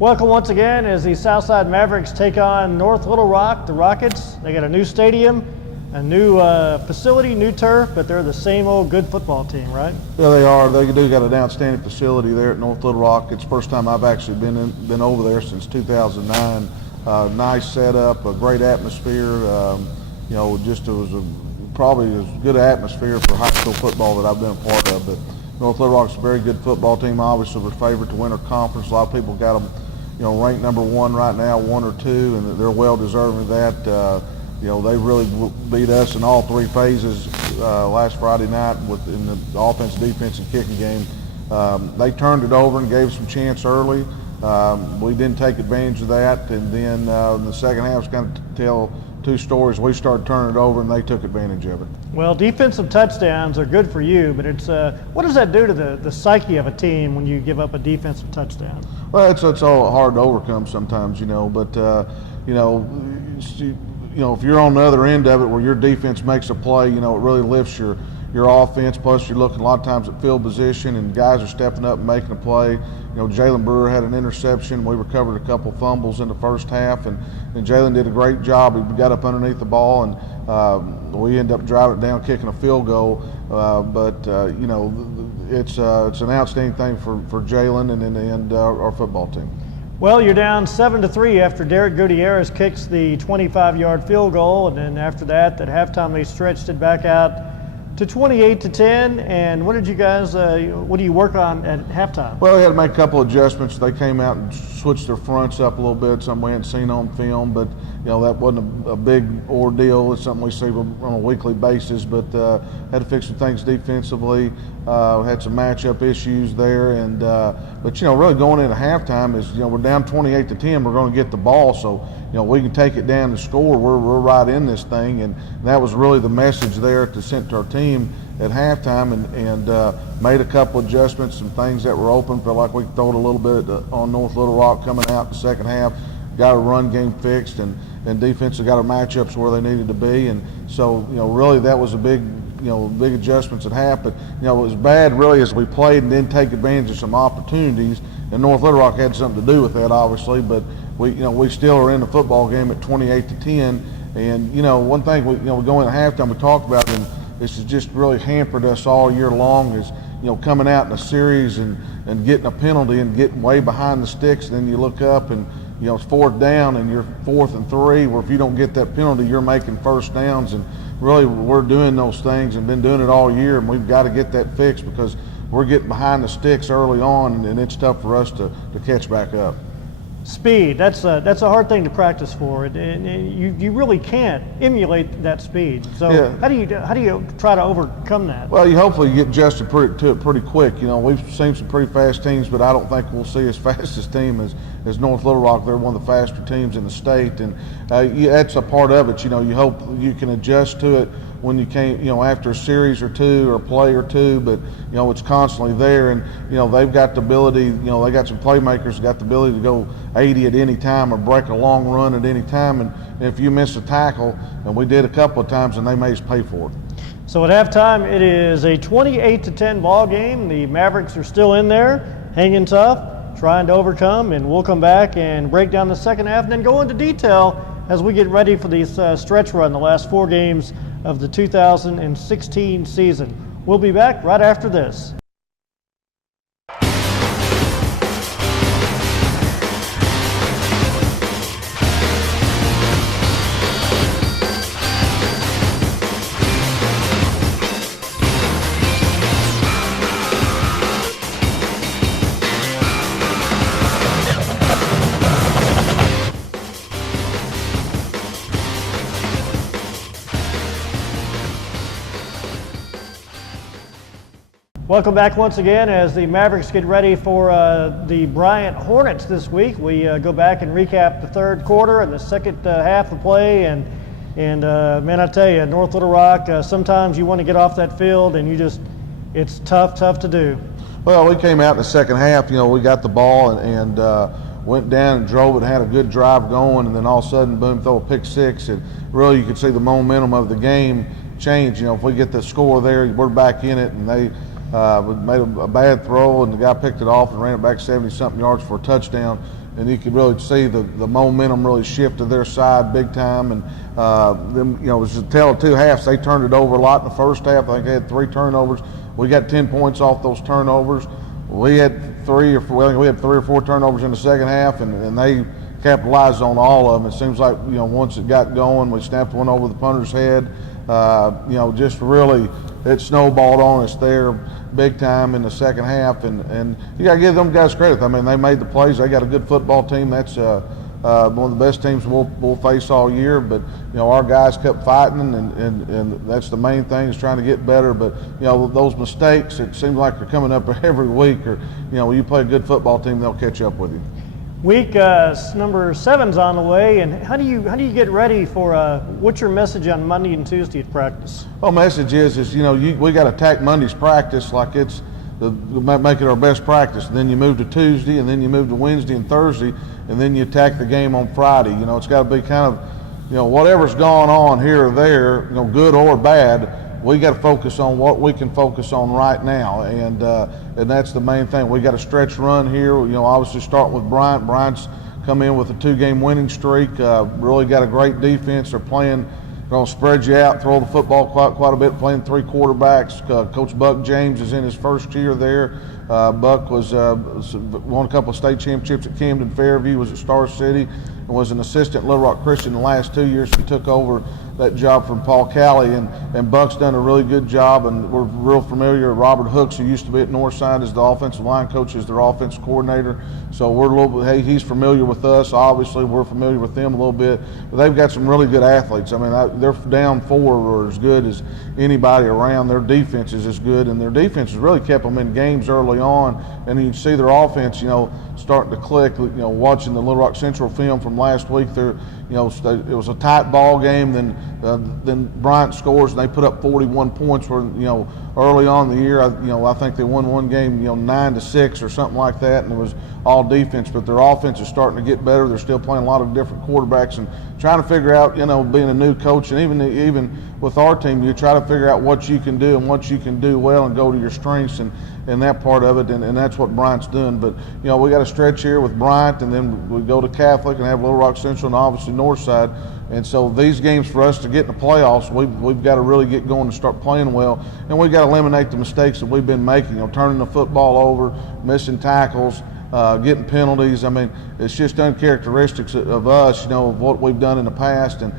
Welcome once again as the Southside Mavericks take on North Little Rock, the Rockets. They got a new stadium, a new facility, new turf, but they're the same old good football team, right? Yeah, they are. They do got an outstanding facility there at North Little Rock. It's the first time I've actually been over there since 2009. Nice setup, a great atmosphere. You know, just it was probably as good an atmosphere for high school football that I've been a part of. But North Little Rock's a very good football team. Obviously, we're favored to win our conference. A lot of people got them, you know, ranked number 1 right now, 1 or 2, and they're well deserving of that. You know, they really beat us in all 3 phases last Friday night in the offense, defense, and kicking game. They turned it over and gave some chance early. We didn't take advantage of that, and then in the second half, it's kind of tell 2 stories. We started turning it over, and they took advantage of it. Well, defensive touchdowns are good for you, but it's what does that do to the psyche of a team when you give up a defensive touchdown? Well, it's all hard to overcome sometimes, you know. But you know, if you're on the other end of it, where your defense makes a play, you know, it really lifts your offense. Plus, you're looking a lot of times at field position, and guys are stepping up and making a play. You know, Jalen Brewer had an interception. We recovered a couple fumbles in the first half, and Jalen did a great job. He got up underneath the ball, and we ended up driving it down, kicking a field goal. You know, it's an outstanding thing for Jalen and our football team. Well, you're down 7-3 after Derek Gutierrez kicks the 25-yard field goal, and then after that, at halftime, they stretched it back out to 28-10. And what did you guys? What do you work on at halftime? Well, we had to make a couple adjustments. They came out and switched their fronts up a little bit, something we hadn't seen on film, but you know, that wasn't a big ordeal. It's something we see on a weekly basis, but had to fix some things defensively. Had some matchup issues there, and but you know, really going into halftime is, you know, we're down 28-10. We're going to get the ball, so you know, we can take it down and score. We're right in this thing, and that was really the message there to send to our team at halftime, and made a couple adjustments, some things that were open. Felt like we could throw it a little bit on North Little Rock coming out in the second half. Got a run game fixed, and defense got our matchups where they needed to be, and so you know, really that was a big adjustments that happened. You know, it was bad really as we played and didn't take advantage of some opportunities, and North Little Rock had something to do with that, obviously, but we still are in the football game at 28-10. And you know, one thing we going into halftime we talked about, and this has just really hampered us all year long, is you know, coming out in a series and getting a penalty and getting way behind the sticks, and then you look up and you know, it's 4th down and you're 4th and 3, where if you don't get that penalty, you're making first downs. And really we're doing those things and been doing it all year, and we've got to get that fixed because we're getting behind the sticks early on, and it's tough for us to catch back up. Speed, that's a hard thing to practice for, and you really can't emulate that speed. So yeah. How do you try to overcome that? Well, you hopefully get adjusted to it pretty quick. You know, we've seen some pretty fast teams, but I don't think we'll see as fast a team as North Little Rock. They're one of the faster teams in the state, and that's a part of it. You know, you hope you can adjust to it when you came, you know, after a series or 2 or a play or 2, but you know, it's constantly there, and you know, they've got the ability, you know, they got some playmakers, got the ability to go 80 at any time or break a long run at any time, and if you miss a tackle, and we did a couple of times, and they made us pay for it. So at halftime, it is a 28-10 ball game. The Mavericks are still in there, hanging tough, trying to overcome, and we'll come back and break down the second half and then go into detail as we get ready for this stretch run, the last 4 games of the 2016 season. We'll be back right after this. Welcome back once again as the Mavericks get ready for the Bryant Hornets this week. We go back and recap the third quarter and the second half of play, and man, I tell you, North Little Rock, sometimes you want to get off that field and it's tough to do. Well, we came out in the second half, you know, we got the ball and went down and drove it, had a good drive going, and then all of a sudden, boom, throw a pick 6, and really you could see the momentum of the game change. You know, if we get the score there, we're back in it, and they we made a bad throw, and the guy picked it off and ran it back 70-something yards for a touchdown. and you could really see the momentum really shift to their side big time. And them, it was a tale of two halves. They turned it over a lot in the first half. I think they had 3 turnovers. We got 10 points off those turnovers. We had 3 or 4 turnovers in the second half, and they capitalized on all of them. It seems like once it got going, we snapped one over the punter's head. Just really it snowballed on us there big time in the second half, and you got to give them guys credit. I mean, they made the plays. They got a good football team. That's one of the best teams we'll face all year. But our guys kept fighting, and that's the main thing, is trying to get better. But those mistakes, it seems like they're coming up every week. Or when you play a good football team, they'll catch up with you. Week number 7's on the way, and how do you get ready for what's your message on Monday and Tuesday at practice? Well, message is we got to attack Monday's practice like it's make it our best practice. And then you move to Tuesday, and then you move to Wednesday and Thursday, and then you attack the game on Friday. It's got to be kind of whatever's going on here or there, good or bad. We got to focus on what we can focus on right now, and that's the main thing. We got a stretch run here. Obviously start with Bryant. Bryant's come in with a 2-game winning streak. Really got a great defense. They're playing, going to spread you out, throw the football quite a bit, playing 3 quarterbacks. Coach Buck James is in his first year there. Buck won a couple of state championships at Camden Fairview, was at Star City, and was an assistant at Little Rock Christian the last 2 years. He took over that job from Paul Calley, and Buck's done a really good job, and we're real familiar. Robert Hooks, who used to be at Northside, is the offensive line coach, is their offensive coordinator. So we're a little bit, hey, he's familiar with us. Obviously, we're familiar with them a little bit. But they've got some really good athletes. I mean, they're down 4 or as good as anybody around. Their defense is as good, and their defense has really kept them in games early on. And you can see their offense, starting to click. Watching the Little Rock Central film from last week, it was a tight ball game. Then Bryant scores, and they put up 41 points. Where early on in the year, I think they won one game 9-6 or something like that, and it was all defense. But their offense is starting to get better. They're still playing a lot of different quarterbacks and trying to figure out, being a new coach, and even with our team, you try to figure out what you can do and what you can do well, and go to your strengths and that part of it, and that's what Bryant's doing. But we got a stretch here with Bryant, and then we go to Catholic and have Little Rock Central and obviously Northside. And so these games, for us to get in the playoffs, we've got to really get going and start playing well, and we've got to eliminate the mistakes that we've been making. Turning the football over, missing tackles, getting penalties. I mean, it's just uncharacteristics of us, of what we've done in the past. And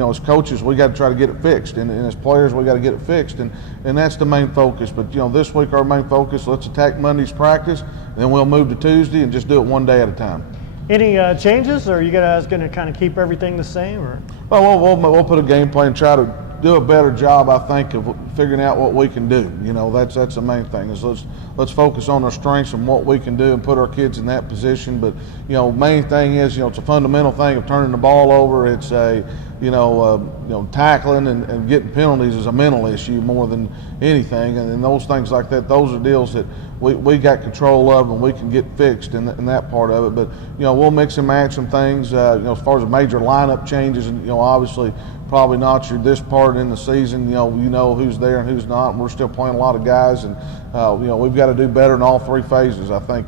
as coaches, we got to try to get it fixed, and as players, we got to get it fixed, and that's the main focus. But this week, our main focus, let's attack Monday's practice, and then we'll move to Tuesday and just do it one day at a time. Any changes, or are you guys going to kind of keep everything the same? Or? Well, we'll put a game plan and try to do a better job, I think, of figuring out what we can do. That's the main thing, is let's focus on our strengths and what we can do and put our kids in that position. But main thing is it's a fundamental thing of turning the ball over. It's a tackling and getting penalties is a mental issue more than anything, and those things like that. Those are deals that we got control of, and we can get fixed in that part of it. But we'll mix and match some things. As far as the major lineup changes, and obviously probably not this part in the season. Who's there and who's not. And we're still playing a lot of guys, and we've got to do better in all 3 phases. I think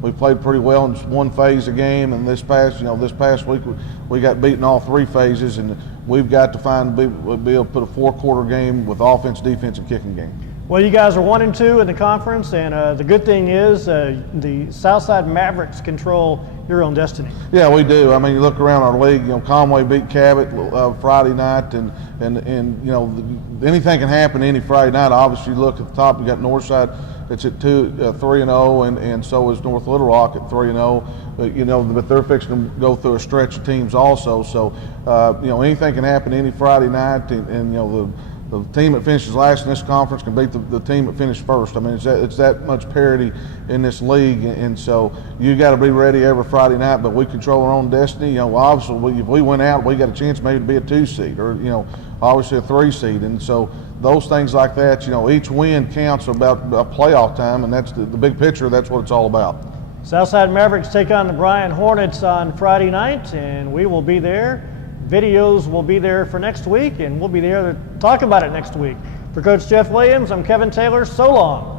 we played pretty well in one phase a game, and this past week we got beaten all 3 phases, and we've got to be able to put a 4-quarter game with offense, defense, and kicking game. Well, you guys are 1-2 in the conference, and the good thing is the Southside Mavericks control your own destiny. Yeah, we do. I mean, you look around our league. Conway beat Cabot Friday night, and anything can happen any Friday night. Obviously, you look at the top. You got Northside. It's at 3-0, and so is North Little Rock at 3-0. But they're fixing to go through a stretch of teams also. So anything can happen any Friday night, and the team that finishes last in this conference can beat the team that finished first. I mean, it's that much parity in this league, and so you got to be ready every Friday night. But we control our own destiny. Obviously, if we went out, we got a chance maybe to be a 2 seed, or obviously a 3 seed, and so those things like that. Each win counts about a playoff time, and that's the big picture. That's what it's all about. Southside Mavericks take on the Bryan Hornets on Friday night, and we will be there. Videos will be there for next week, and we'll be there to talk about it next week. For Coach Jeff Williams, I'm Kevin Taylor. So long.